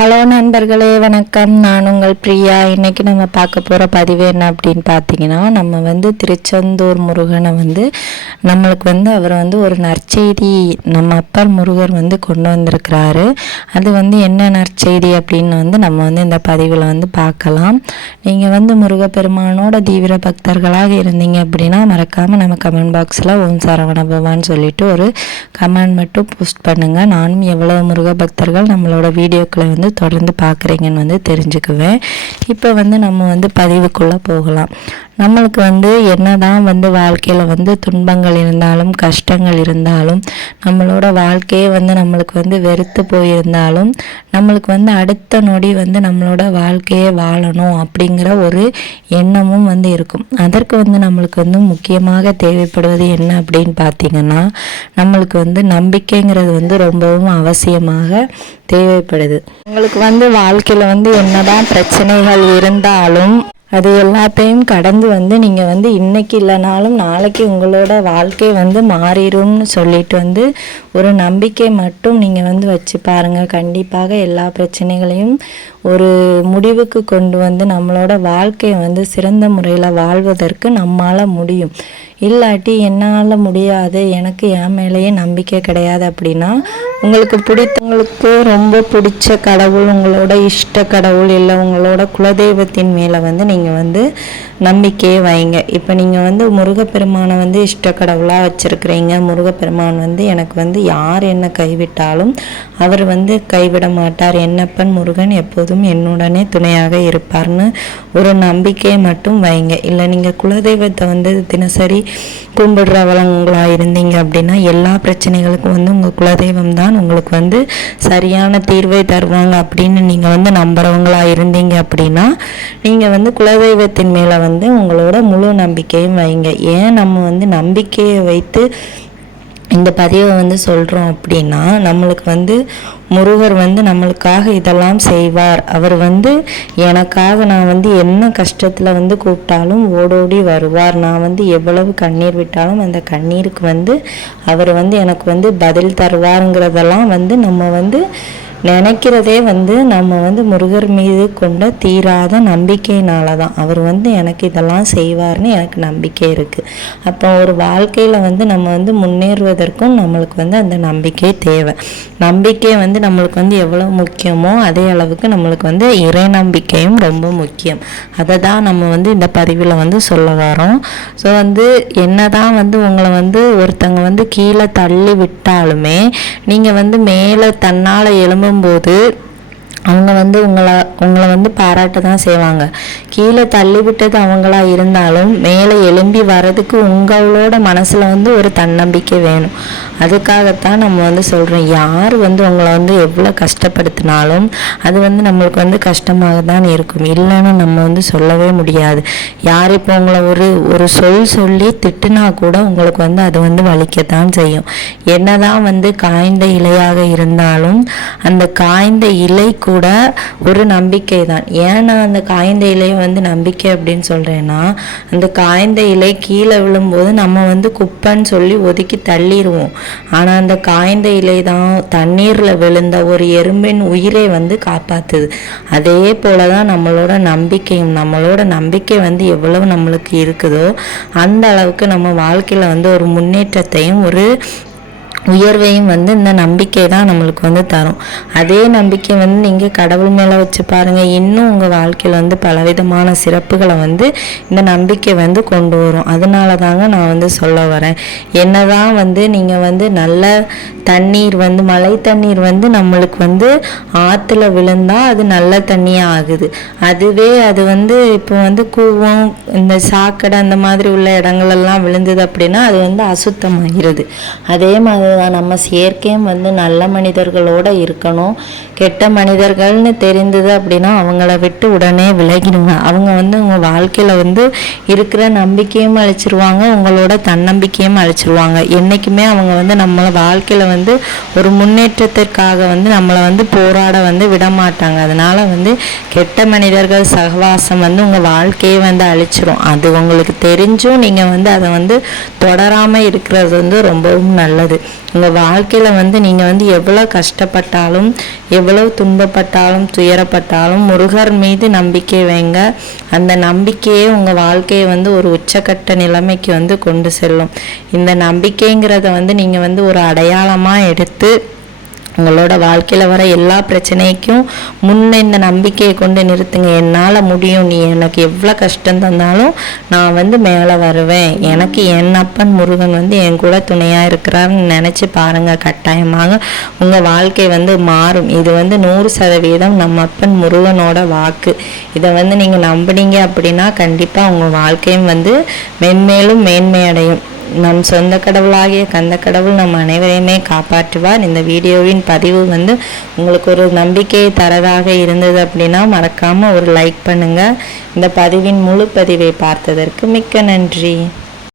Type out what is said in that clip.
Hello நண்பர்களே வணக்கம். நான் உங்கள் பிரியா. இன்றைக்கி நம்ம பார்க்க போகிற பதிவு என்ன அப்படின்னு பார்த்தீங்கன்னா நம்ம வந்து திருச்செந்தூர் முருகனை வந்து நம்மளுக்கு வந்து அவர் வந்து ஒரு நற்செய்தி நம்ம அப்பர் முருகர் வந்து கொண்டு வந்திருக்கிறாரு. அது வந்து என்ன நற்செய்தி அப்படின்னு வந்து நம்ம வந்து இந்த பதிவில் வந்து பார்க்கலாம். நீங்கள் வந்து முருகப்பெருமானோட தீவிர பக்தர்களாக இருந்தீங்க அப்படின்னா மறக்காமல் நம்ம கமெண்ட் பாக்ஸில் ஓம் சரவண பவான்னு சொல்லிட்டு ஒரு கமெண்ட் மட்டும் போஸ்ட் பண்ணுங்கள் நானும் எவ்வளோ முருக பக்தர்கள் நம்மளோட வீடியோக்களை வந்து தொடர்ந்து பார்க்குறீங்கன்னு வந்து தெரிஞ்சுக்குவேன். இப்போ வந்து நம்ம வந்து பதிவுக்குள்ளே போகலாம். நம்மளுக்கு வந்து என்னதான் வந்து வாழ்க்கையில் வந்து துன்பங்கள் இருந்தாலும் கஷ்டங்கள் இருந்தாலும் நம்மளோட வாழ்க்கையே வந்து நம்மளுக்கு வந்து வெறுத்து போயிருந்தாலும் நம்மளுக்கு வந்து அடுத்த நொடி வந்து நம்மளோட வாழ்க்கையே வாழணும் அப்படிங்கிற ஒரு எண்ணமும் வந்து இருக்கும். அதற்கு வந்து நம்மளுக்கு வந்து முக்கியமாக தேவைப்படுவது என்ன அப்படின்னு பார்த்தீங்கன்னா நம்மளுக்கு வந்து நம்பிக்கைங்கிறது வந்து ரொம்பவும் அவசியமாக தேவைப்படுது. உங்களுக்கு வந்து வாழ்க்கையில் வந்து என்னதான் பிரச்சனைகள் இருந்தாலும் அது எல்லாத்தையும் கடந்து வந்து நீங்கள் வந்து இன்னைக்கு இல்லைனாலும் நாளைக்கு உங்களோட வாழ்க்கை வந்து மாறிடும்னு சொல்லிட்டு வந்து ஒரு நம்பிக்கை மட்டும் நீங்கள் வந்து வச்சு பாருங்கள் கண்டிப்பாக எல்லா பிரச்சனைகளையும் ஒரு முடிவுக்கு கொண்டு வந்து நம்மளோட வாழ்க்கையை வந்து சிறந்த முறையில் வாழ்வதற்கு நம்மால் முடியும். இல்லாட்டி என்னால் முடியாது எனக்கு என் மேலேயே நம்பிக்கை கிடையாது அப்படின்னா உங்களுக்கு பிடித்தவங்களுக்கு ரொம்ப பிடிச்ச கடவுள் உங்களோட இஷ்ட கடவுள் இல்லை உங்களோட குலதெய்வத்தின் மேலே வந்து நீங்கள் வந்து நம்பிக்கையே வைங்க. இப்போ நீங்கள் வந்து முருகப்பெருமானை வந்து இஷ்ட கடவுளாக வச்சுருக்கிறீங்க. முருகப்பெருமான் வந்து எனக்கு வந்து யார் என்ன கைவிட்டாலும் அவர் வந்து கைவிட மாட்டார். என்னப்பன் முருகன் எப்போதும் என்னுடனே துணையாக இருப்பார்னு ஒரு நம்பிக்கையை மட்டும் வைங்க. இல்லை நீங்கள் குலதெய்வத்தை வந்து தினசரி கும்பிடுறவங்களா இருந்தீங்க அப்படின்னா எல்லா பிரச்சனைகளுக்கும் வந்து உங்கள் குலதெய்வம் தான் உங்களுக்கு வந்து சரியான தீர்வை தருவாங்க அப்படின்னு நீங்கள் வந்து நம்புகிறவங்களாக இருந்தீங்க அப்படின்னா நீங்கள் வந்து குலதெய்வத்தின் மேலே வந்து உங்களோட முழு நம்பிக்கையும் வைங்க. ஏன் நம்ம வந்து நம்பிக்கையை வைத்து இந்த பதிவை வந்து சொல்கிறோம் அப்படின்னா நம்மளுக்கு வந்து முருகர் வந்து நம்மளுக்காக இதெல்லாம் செய்வார். அவர் வந்து எனக்காக நான் வந்து என்ன கஷ்டத்தில் வந்து கூப்பிட்டாலும் ஓடோடி வருவார். நான் வந்து எவ்வளவு கண்ணீர் விட்டாலும் அந்த கண்ணீருக்கு வந்து அவர் வந்து எனக்கு வந்து பதில் தருவாருங்கிறதெல்லாம் வந்து நம்ம வந்து நினைக்கிறதே வந்து நம்ம வந்து முருகர் மீது கொண்ட தீராத நம்பிக்கையினால தான் அவர் வந்து எனக்கு இதெல்லாம் செய்வார்னு எனக்கு நம்பிக்கை இருக்குது அப்போ ஒரு வாழ்க்கையில் வந்து நம்ம வந்து முன்னேறுவதற்கும் நம்மளுக்கு வந்து அந்த நம்பிக்கை தேவை. நம்பிக்கை வந்து நம்மளுக்கு வந்து எவ்வளோ முக்கியமோ அதே அளவுக்கு நம்மளுக்கு வந்து இறை நம்பிக்கையும் ரொம்ப முக்கியம். அதை தான் நம்ம வந்து இந்த பதிவில் வந்து சொல்ல வரோம். ஸோ வந்து என்ன தான் வந்து உங்களை வந்து ஒருத்தங்க வந்து கீழே தள்ளி விட்டாலுமே நீங்கள் வந்து மேலே தன்னால் எழும்பும்போது அவங்க வந்து உங்களை உங்களை வந்து பாராட்ட தான் செய்வாங்க. கீழே தள்ளி விட்டது அவங்களா இருந்தாலும் மேலே எழும்பி வர்றதுக்கு உங்களோட மனசில் வந்து ஒரு தன்னம்பிக்கை வேணும். அதுக்காகத்தான் நம்ம வந்து சொல்கிறோம் யார் வந்து உங்களை வந்து எவ்வளோ கஷ்டப்படுத்தினாலும் அது வந்து நம்மளுக்கு வந்து கஷ்டமாக தான் இருக்கும். இல்லைன்னு நம்ம வந்து சொல்லவே முடியாது. யார் இப்போ உங்களை ஒரு ஒரு சொல் சொல்லி திட்டுனா கூட உங்களுக்கு வந்து அது வந்து வலிக்கத்தான் செய்யும். என்னதான் வந்து காய்ந்த இலையாக இருந்தாலும் அந்த காய்ந்த இலை கூட ஒரு நம்பிக்கை தான் ஏன் நான் அந்த காய்ந்த இலையை வந்து நம்பிக்கை அப்படின்னு சொல்கிறேன்னா அந்த காய்ந்த இலை கீழே விழும்போது நம்ம வந்து குப்பைன்னு சொல்லி ஒதுக்கி தள்ளிடுவோம். ஆனால் அந்த காய்ந்த இலை தான் தண்ணீரில் விழுந்த ஒரு எறும்பின் உயிரை வந்து காப்பாற்றுது அதே போல தான் நம்மளோட நம்பிக்கையும் நம்மளோட நம்பிக்கை வந்து எவ்வளவு நம்மளுக்கு இருக்குதோ அந்த அளவுக்கு நம்ம வாழ்க்கையில் வந்து ஒரு முன்னேற்றத்தையும் ஒரு உயர்வையும் வந்து இந்த நம்பிக்கை தான் நம்மளுக்கு வந்து தரும். அதே நம்பிக்கை வந்து நீங்கள் கடவுள் மேலே வச்சு பாருங்கள் இன்னும் உங்கள் வாழ்க்கையில் வந்து பலவிதமான சிறப்புகளை வந்து இந்த நம்பிக்கை வந்து கொண்டு வரும். அதனால தாங்க நான் வந்து சொல்ல வரேன். என்னதான் வந்து நீங்கள் வந்து நல்ல தண்ணீர் வந்து மழை தண்ணீர் வந்து நம்மளுக்கு வந்து ஆற்றுல விழுந்தால் அது நல்ல தண்ணியாக ஆகுது. அதுவே அது வந்து இப்போ வந்து கூவம் இந்த சாக்கடை அந்த மாதிரி உள்ள இடங்களெல்லாம் விழுந்தது அப்படின்னா அது வந்து அசுத்தமாகிறது. அதே மாதிரி தான். நம்ம செயற்கையும் வந்து நல்ல மனிதர்களோடு இருக்கணும். கெட்ட மனிதர்கள்னு தெரிந்தது அப்படின்னா அவங்கள விட்டு உடனே விலகிடுங்க. அவங்க வந்து உங்கள் வாழ்க்கையில் வந்து இருக்கிற நம்பிக்கையும் அழிச்சிருவாங்க உங்களோட தன்னம்பிக்கையும் அழிச்சிருவாங்க. என்றைக்குமே அவங்க வந்து நம்மளை வாழ்க்கையில் வந்து ஒரு முன்னேற்றத்திற்காக வந்து நம்மளை வந்து போராட வந்து விட மாட்டாங்க வந்து கெட்ட மனிதர்கள் சகவாசம் வந்து உங்கள் வாழ்க்கையை வந்து அழிச்சிரும். அது உங்களுக்கு தெரிஞ்சும் நீங்கள் வந்து அதை வந்து தொடராமல் இருக்கிறது வந்து ரொம்பவும் நல்லது. உங்கள் வாழ்க்கையில் வந்து நீங்கள் வந்து எவ்வளோ கஷ்டப்பட்டாலும் எவ்வளோ துன்பப்பட்டாலும் துயரப்பட்டாலும் முருகர் மீது நம்பிக்கை வைங்க. அந்த நம்பிக்கையே உங்கள் வாழ்க்கையை வந்து ஒரு உச்சக்கட்ட நிலைமைக்கு வந்து கொண்டு செல்லும். இந்த நம்பிக்கைங்கிறத வந்து நீங்கள் வந்து ஒரு அடையாளமாக எடுத்து உங்களோட வாழ்க்கையில் வர எல்லா பிரச்சனைக்கும் முன்ன இந்த நம்பிக்கையை கொண்டு நிறுத்துங்க. என்னால் முடியும். நீ எனக்கு எவ்வளோ கஷ்டம் தந்தாலும் நான் வந்து மேலே வருவேன். எனக்கு என் அப்பன் முருகன் வந்து என் கூட துணையாக இருக்கிறாருன்னு நினச்சி பாருங்கள் கட்டாயமாக உங்கள் வாழ்க்கை வந்து மாறும். இது வந்து நூறு சதவீதம் நம்ம அப்பன் முருகனோட வாக்கு. இதை வந்து நீங்கள் நம்புனீங்க அப்படின்னா கண்டிப்பாக உங்கள் வாழ்க்கையும் வந்து மென்மேலும் மேன்மையடையும். நம் சொந்த கடவுளாகிய கந்த கடவுள் நம் அனைவரையுமே காப்பாற்றுவார். இந்த வீடியோவின் பதிவு வந்து உங்களுக்கு ஒரு நம்பிக்கையை தரதாக இருந்தது அப்படின்னா மறக்காமல் ஒரு லைக் பண்ணுங்கள் இந்த பதிவின் முழு பதிவை பார்த்ததற்கு மிக்க நன்றி.